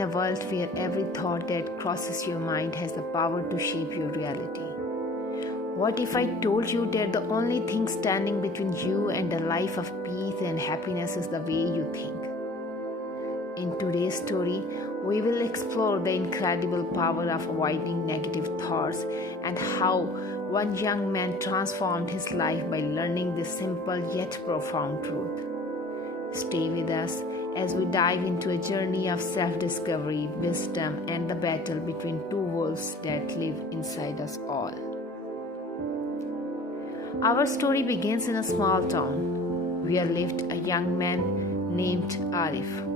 in a world where every thought that crosses your mind has the power to shape your reality? What if I told you that the only thing standing between you and a life of peace and happiness is the way you think? In today's story, we will explore the incredible power of avoiding negative thoughts and how one young man transformed his life by learning this simple yet profound truth. Stay with us as we dive into a journey of self-discovery, wisdom, and the battle between two wolves that live inside us all. Our story begins in a small town where lived a young man named Arif.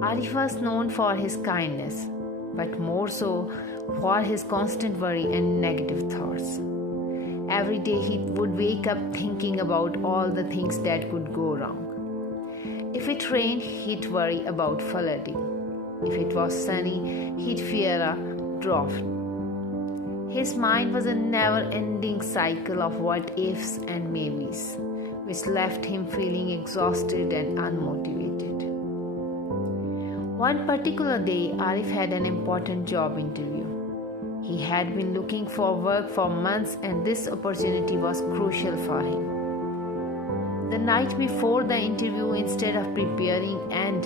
Arif was known for his kindness, but more so for his constant worry and negative thoughts. Every day he would wake up thinking about all the things that could go wrong. If it rained, he'd worry about flooding. If it was sunny, he'd fear a drought. His mind was a never-ending cycle of what-ifs and maybes, which left him feeling exhausted and unmotivated. One particular day, Arif had an important job interview. He had been looking for work for months, and this opportunity was crucial for him. The night before the interview, instead of preparing and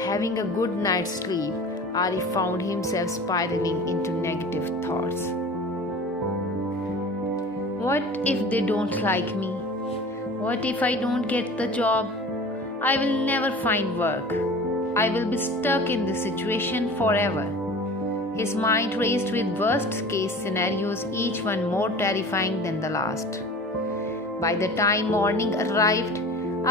having a good night's sleep, Arif found himself spiraling into negative thoughts. What if they don't like me? What if I don't get the job? I will never find work. I will be stuck in this situation forever. His mind raced with worst-case scenarios, each one more terrifying than the last. By the time morning arrived,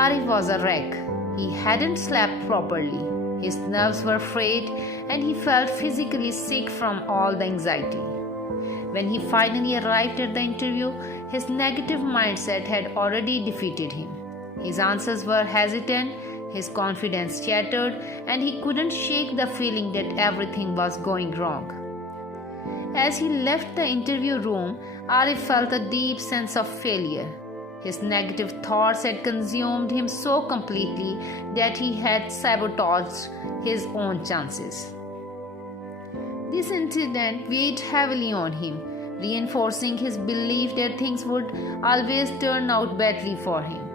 Arif was a wreck. He hadn't slept properly. His nerves were frayed and he felt physically sick from all the anxiety. When he finally arrived at the interview, his negative mindset had already defeated him. His answers were hesitant, his confidence shattered, and he couldn't shake the feeling that everything was going wrong. As he left the interview room, Arif felt a deep sense of failure. His negative thoughts had consumed him so completely that he had sabotaged his own chances. This incident weighed heavily on him, reinforcing his belief that things would always turn out badly for him.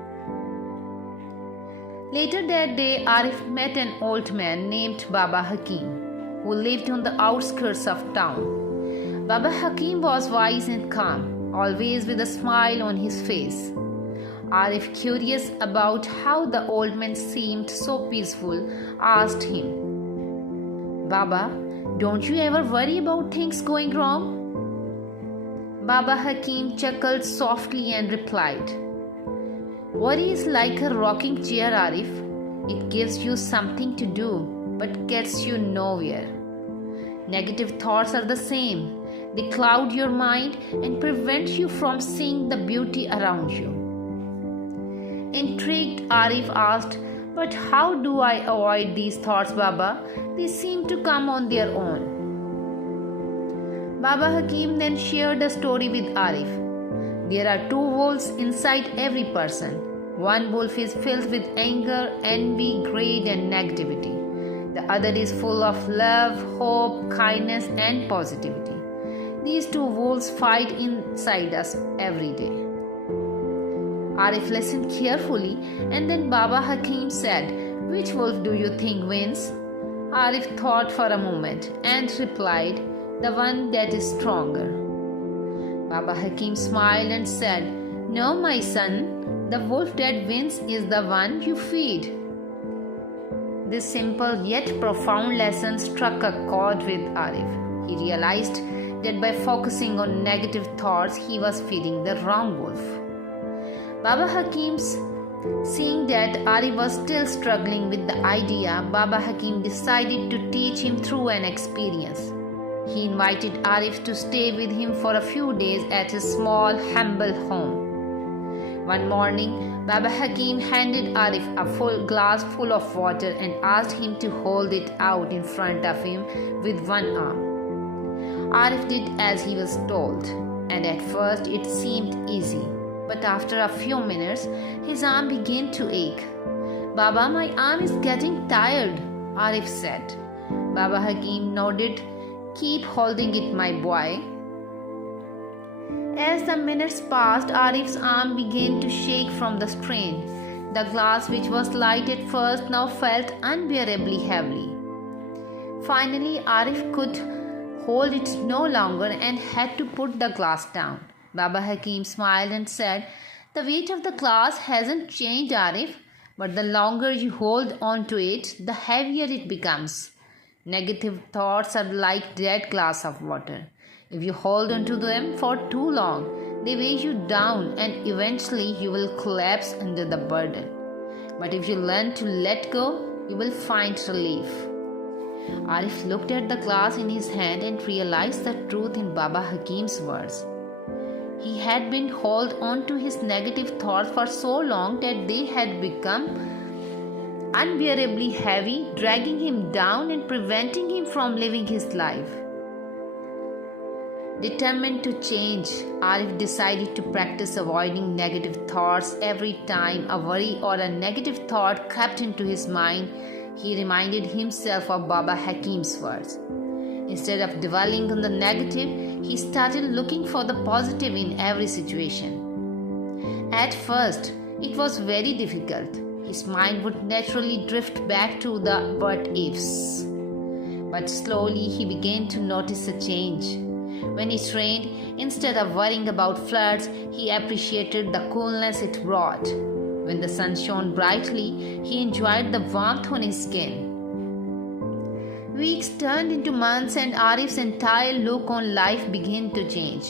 Later that day, Arif met an old man named Baba Hakim, who lived on the outskirts of town. Baba Hakim was wise and calm, always with a smile on his face. Arif, curious about how the old man seemed so peaceful, asked him, "Baba, don't you ever worry about things going wrong?" Baba Hakim chuckled softly and replied, "Worry is like a rocking chair, Arif. It gives you something to do, but gets you nowhere. Negative thoughts are the same. They cloud your mind and prevent you from seeing the beauty around you." Intrigued, Arif asked, "But how do I avoid these thoughts, Baba? They seem to come on their own." Baba Hakim then shared a story with Arif. There are two wolves inside every person. One wolf is filled with anger, envy, greed, and negativity. The other is full of love, hope, kindness, and positivity. These two wolves fight inside us every day. Arif listened carefully, and then Baba Hakim said, "Which wolf do you think wins?" Arif thought for a moment and replied, "The one that is stronger." Baba Hakim smiled and said, "No, my son, the wolf that wins is the one you feed." This simple yet profound lesson struck a chord with Arif. He realized that by focusing on negative thoughts, he was feeding the wrong wolf. Baba Hakim's seeing that Arif was still struggling with the idea, Baba Hakim decided to teach him through an experience. He invited Arif to stay with him for a few days at his small, humble home. One morning, Baba Hakim handed Arif a full glass full of water and asked him to hold it out in front of him with one arm. Arif did as he was told, and at first it seemed easy. But after a few minutes, his arm began to ache. "Baba, my arm is getting tired," Arif said. Baba Hakim nodded. Keep holding it, my boy. As the minutes passed, Arif's arm began to shake from the strain. The glass, which was light at first, now felt unbearably heavy. Finally, Arif could hold it no longer and had to put the glass down. Baba Hakim smiled and said, "The weight of the glass hasn't changed, Arif, but the longer you hold on to it, the heavier it becomes. Negative thoughts are like that glass of water. If you hold on to them for too long, they weigh you down and eventually you will collapse under the burden. But if you learn to let go, you will find relief." Arif looked at the glass in his hand and realized the truth in Baba Hakim's words. He had been held on to his negative thoughts for so long that they had become unbearably heavy, dragging him down and preventing him from living his life. Determined to change, Arif decided to practice avoiding negative thoughts. Every time a worry or a negative thought crept into his mind, he reminded himself of Baba Hakim's words. Instead of dwelling on the negative, he started looking for the positive in every situation. At first, it was very difficult. His mind would naturally drift back to the what ifs. But slowly he began to notice a change. When it rained, instead of worrying about floods, he appreciated the coolness it brought. When the sun shone brightly, he enjoyed the warmth on his skin. Weeks turned into months and Arif's entire look on life began to change.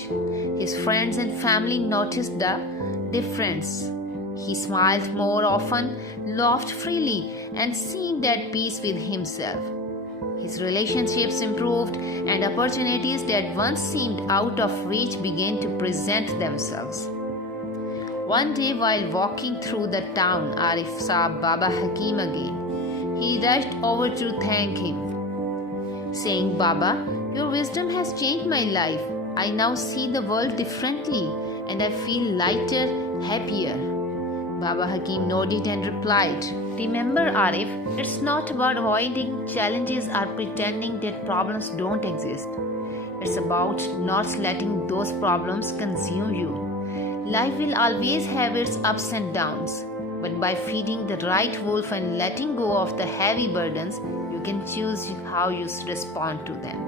His friends and family noticed the difference. He smiled more often, laughed freely, and seemed at peace with himself. His relationships improved, and opportunities that once seemed out of reach began to present themselves. One day, while walking through the town, Arif saw Baba Hakim again. He rushed over to thank him, saying, "Baba, your wisdom has changed my life. I now see the world differently, and I feel lighter, happier." Baba Hakim nodded and replied, "Remember, Arif, it's not about avoiding challenges or pretending that problems don't exist. It's about not letting those problems consume you. Life will always have its ups and downs, but by feeding the right wolf and letting go of the heavy burdens, you can choose how you respond to them."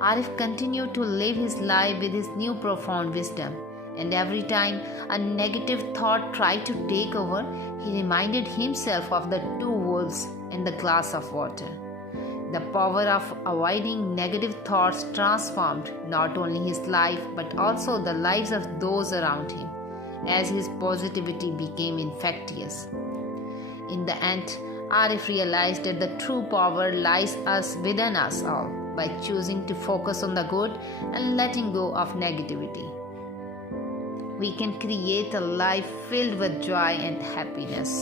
Arif continued to live his life with his new profound wisdom. And every time a negative thought tried to take over, he reminded himself of the two wolves and the glass of water. The power of avoiding negative thoughts transformed not only his life but also the lives of those around him, as his positivity became infectious. In the end, Arif realized that the true power lies within us all by choosing to focus on the good and letting go of negativity. We can create a life filled with joy and happiness.